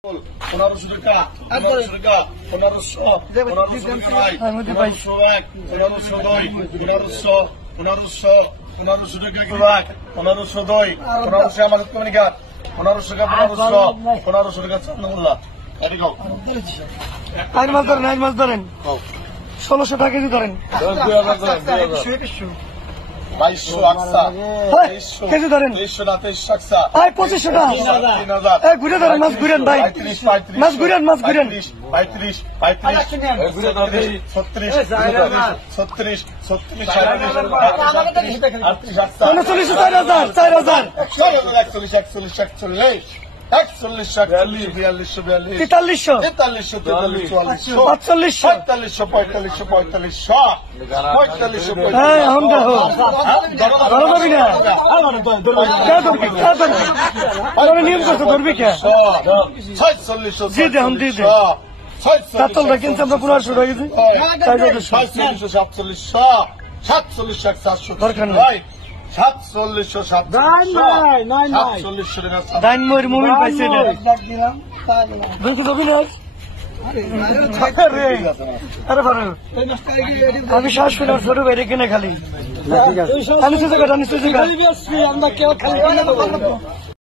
1500 টাকা 1500 টাকা 1500 1500 এক 1500 দুই 1500 1500 1500 টাকা কি রাখ 1500 দুই 1500 আমাদের কমিউনিকার 1500 টাকা 1500 টাকা চান্দুল্লাহ এটি গাও আইন মাছ ধরেন 1600 টাকা কেজি ধরেন 2200 আকসা কেজি ধরেন 2300 না 2300 আকসা 2500 টাকা 3000 ঘুরে ধরেন মাছ ঘুরেন ভাই 35 মাছ ঘুরেন 35 নিয়ম করতে ধরবি কে কিন্তু আমরা পুরো শুরু হয়ে গেছি মোবাইল পাইছে আমি শ্বাস ফেলে ছোট বাইরে কিনে খালি আমি